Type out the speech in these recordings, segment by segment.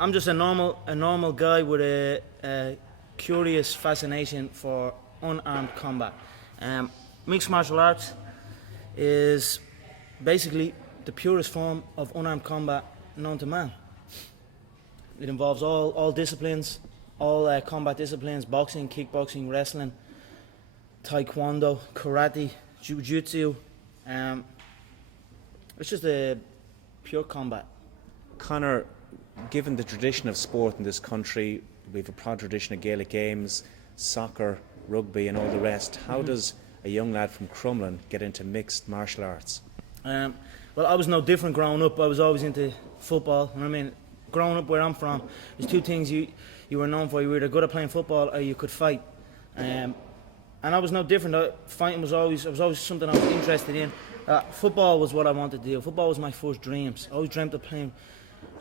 I'm just a normal guy with a curious fascination for unarmed combat. Mixed martial arts is basically the purest form of unarmed combat known to man. It involves all disciplines, all combat disciplines: boxing, kickboxing, wrestling, taekwondo, karate, jiu-jitsu. It's just a pure combat. Conor, given the tradition of sport in this country, we have a proud tradition of Gaelic games, soccer, rugby and all the rest. How does a young lad from Crumlin get into mixed martial arts? Well, I was no different growing up. I was always into football. You know what I mean? Growing up where I'm from, there's two things you were known for. You were either good at playing football or you could fight. And I was no different. Fighting was always something I was interested in. Football was what I wanted to do. Football was my first dreams. I always dreamt of playing.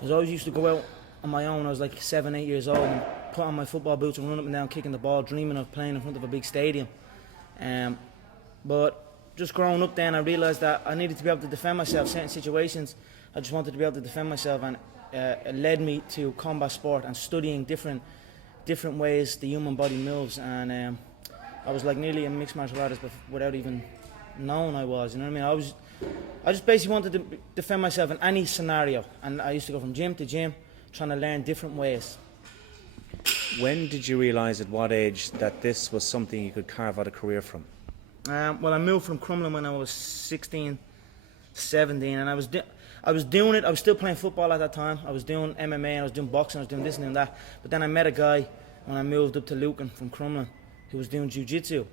I always used to go out on my own. I was like 7, 8 years old and put on my football boots and run up and down kicking the ball, dreaming of playing in front of a big stadium. But just growing up then, I realised that I needed to be able to defend myself in certain situations. I just wanted to be able to defend myself, and it led me to combat sport and studying different ways the human body moves. And I was like nearly a mixed martial artist without even knowing I was. You know what I mean? I just basically wanted to defend myself in any scenario, and I used to go from gym to gym, trying to learn different ways. When did you realise, at what age, that this was something you could carve out a career from? Well, I moved from Crumlin when I was 16, 17, and I was doing it. I was still playing football at that time. I was doing MMA, I was doing boxing, I was doing this and doing that. But then I met a guy when I moved up to Lucan from Crumlin who was doing jiu-jitsu.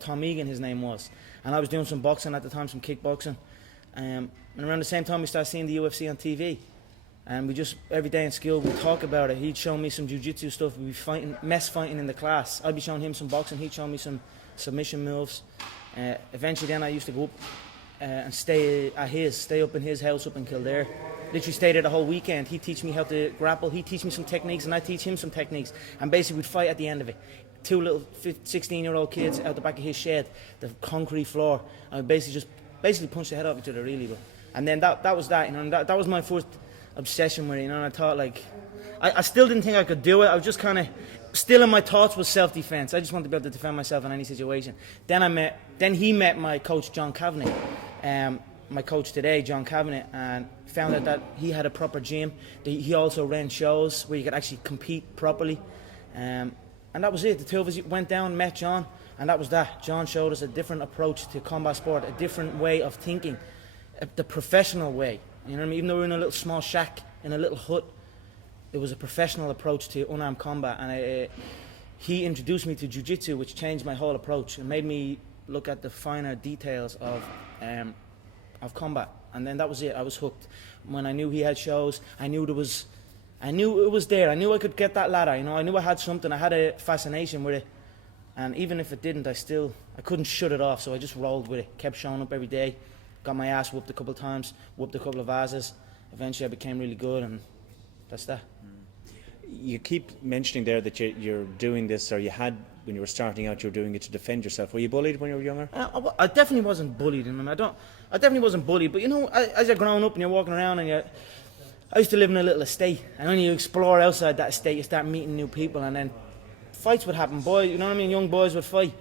Tom Egan, his name was. And I was doing some boxing at the time, some kickboxing. And around the same time we started seeing the UFC on TV. And we just, every day in school, we'd talk about it. He'd show me some jiu-jitsu stuff. We'd be mess fighting in the class. I'd be showing him some boxing. He'd show me some submission moves. Eventually then I used to go up and stay up in his house up in Kildare. Literally stayed there the whole weekend. He'd teach me how to grapple. He'd teach me some techniques and I'd teach him some techniques. And basically we'd fight at the end of it. Two little 16-year-old kids out the back of his shed, the concrete floor. And we basically punched the head off each other, really. And then that was that, you know. And that was my first obsession with it, you know. And I thought, like, I still didn't think I could do it. I was just kind of still in my thoughts was self-defense. I just wanted to be able to defend myself in any situation. Then he met my coach, John Kavanagh, my coach today, John Kavanagh, and found out that he had a proper gym. He also ran shows where you could actually compete properly. And that was it. The two of us went down, met John, and that was that. John showed us a different approach to combat sport, a different way of thinking, the professional way. You know what I mean? Even though we were in a little small shack, in a little hut, it was a professional approach to unarmed combat. And he introduced me to jiu-jitsu, which changed my whole approach. It made me look at the finer details of combat. And then that was it. I was hooked. When I knew he had shows, I knew it was there. I knew I could get that ladder. You know, I knew I had something. I had a fascination with it. And even if it didn't, I couldn't shut it off. So I just rolled with it. Kept showing up every day. Got my ass whooped a couple of times. Whooped a couple of asses. Eventually I became really good, and that's that. You keep mentioning there that you're doing this, or you had, when you were starting out, you were doing it to defend yourself. Were you bullied when you were younger? I definitely wasn't bullied. I mean, I definitely wasn't bullied. But you know, as you're growing up and you're walking around and I used to live in a little estate, and when you explore outside that estate, you start meeting new people, and then fights would happen. You know what I mean? Young boys would fight,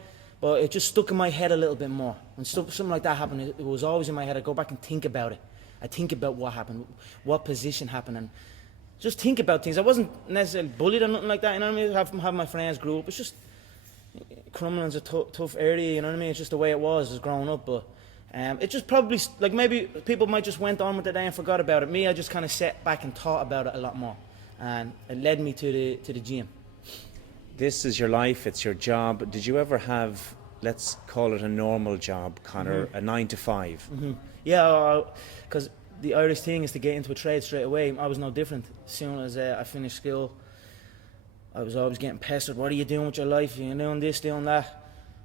but it just stuck in my head a little bit more. When something like that happened, it was always in my head. I'd go back and think about it. I'd think about what happened, what position happened, and just think about things. I wasn't necessarily bullied or nothing like that. You know what I mean? Have my friends grew up. It's just Crumlin's a tough area. You know what I mean? It's just the way it was as growing up, but. It just probably, like, maybe people might just went on with the day and forgot about it. Me, I just kind of sat back and thought about it a lot more, and it led me to the gym. This is your life, it's your job. Did you ever have, let's call it a normal job, Conor, a 9 to 5? Mm-hmm. Yeah, because the Irish thing is to get into a trade straight away. I was no different. As soon as I finished school, I was always getting pestered. What are you doing with your life? You're doing this, doing that.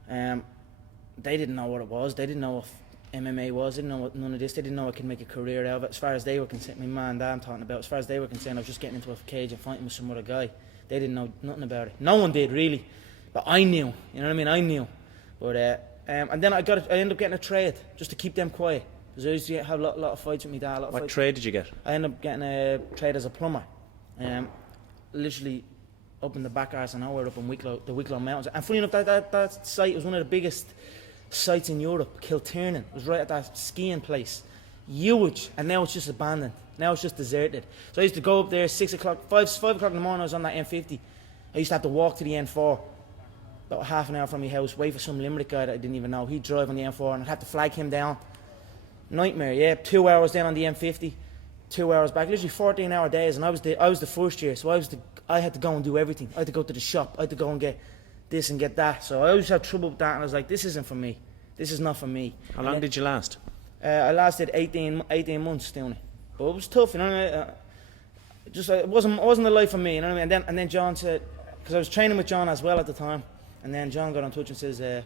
They didn't know what it was. They didn't know what MMA was. They didn't know what none of this. They didn't know I could make a career out of it. As far as they were concerned, my man and dad I'm talking about, as far as they were concerned, I was just getting into a cage and fighting with some other guy. They didn't know nothing about it. No one did, really. But I knew. You know what I mean? I knew. But and then I ended up getting a trade just to keep them quiet. Because I used to have a lot of fights with my dad. What trade did you get? I ended up getting a trade as a plumber. literally up in the back arse of nowhere, up in the Wicklow Mountains. And funny enough, that site was one of the biggest sites in Europe. Kiltiernan, it was right at that skiing place. Huge, and now it's just abandoned. Now it's just deserted. So I used to go up there 6 o'clock, 5 o'clock in the morning. I was on that M50. I used to have to walk to the N4, about half an hour from my house, wait for some Limerick guy that I didn't even know. He'd drive on the M4, and I'd have to flag him down. Nightmare, yeah. 2 hours down on the M50, 2 hours back. Literally 14-hour days, and I was the first year, so I had to go and do everything. I had to go to the shop. I had to go and get this and get that. So I always had trouble with that, and I was like, this isn't for me. This is not for me. How long did you last? I lasted 18 months doing it, but it was tough, you know what I mean? It wasn't the life for me, you know what I mean? And then John said, because I was training with John as well at the time, and then John got in touch and says, I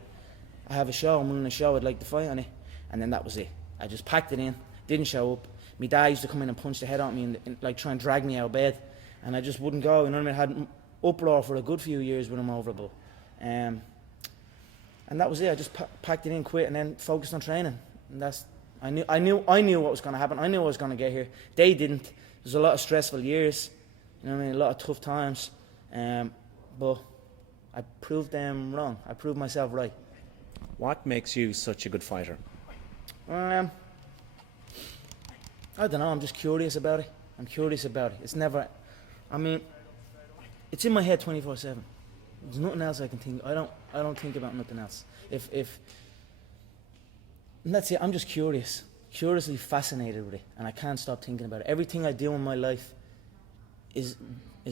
have a show, I'm running a show, I'd like to fight on it. And then that was it. I just packed it in, didn't show up. My dad used to come in and punch the head out of me and like try and drag me out of bed, and I just wouldn't go, you know what I mean? I had uproar for a good few years with him over it, and that was it. I just packed it in, quit, and then focused on training. And I knew what was going to happen. I knew I was going to get here. They didn't. There's a lot of stressful years, you know what I mean? A lot of tough times, but I proved them wrong. I proved myself right. What makes you such a good fighter? I don't know. I'm just curious about it. It's never. I mean, it's in my head 24/7. There's nothing else I can think. I don't think about nothing else. And that's it. I'm just curiously fascinated with it, and I can't stop thinking about it. Everything I do in my life is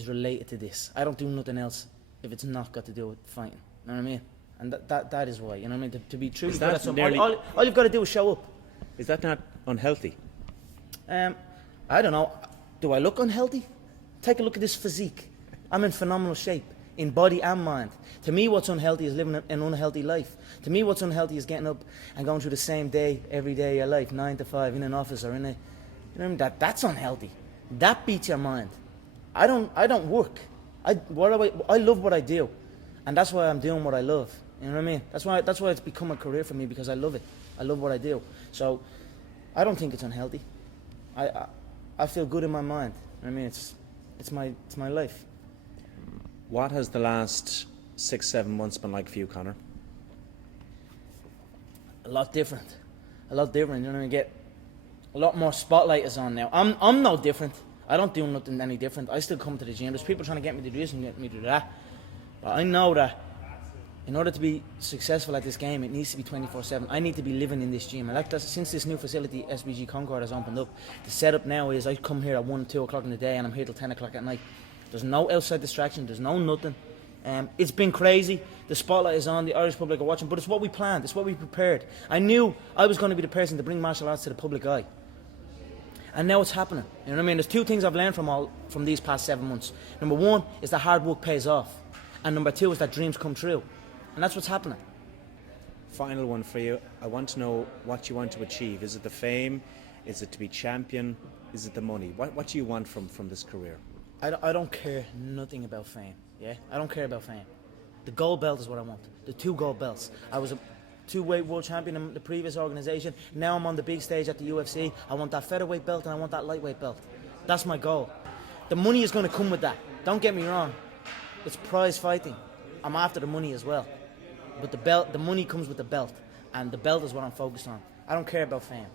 related to this. I don't do nothing else if it's not got to do with fighting. You know what I mean? And that is why. You know what I mean? To be true, all you've got to do is show up. Is that not unhealthy? I don't know. Do I look unhealthy? Take a look at this physique. I'm in phenomenal shape, in body and mind. To me, what's unhealthy is living an unhealthy life. To me, what's unhealthy is getting up and going through the same day every day of your life, 9 to 5, in an office or in a, you know what I mean? That's unhealthy. That beats your mind. I don't work. I love what I do, and that's why I'm doing what I love. You know what I mean? That's why it's become a career for me, because I love it. I love what I do. So I don't think it's unhealthy. I feel good in my mind. You know what I mean? It's my life. What has the last 6-7 months been like for you, Conor? A lot different. You know what I mean? Get a lot more spotlight is on now. I'm no different. I don't do nothing any different. I still come to the gym. There's people trying to get me to do this and get me to do that. But I know that in order to be successful at this game, it needs to be 24/7. I need to be living in this gym. And since this new facility, SBG Concord, has opened up, the setup now is I come here at 1, 2 o'clock in the day, and I'm here till 10 o'clock at night. There's no outside distraction. There's no nothing. It's been crazy. The spotlight is on. The Irish public are watching. But it's what we planned. It's what we prepared. I knew I was going to be the person to bring martial arts to the public eye. And now it's happening. You know what I mean? There's two things I've learned from these past 7 months. Number one is that hard work pays off. And number two is that dreams come true. And that's what's happening. Final one for you. I want to know what you want to achieve. Is it the fame? Is it to be champion? Is it the money? What do you want from this career? I don't care nothing about fame. Yeah, I don't care about fame. The gold belt is what I want. The 2 gold belts. I was a 2-weight world champion in the previous organisation. Now I'm on the big stage at the UFC. I want that featherweight belt and I want that lightweight belt. That's my goal. The money is going to come with that. Don't get me wrong. It's prize fighting. I'm after the money as well. But the money comes with the belt. And the belt is what I'm focused on. I don't care about fame.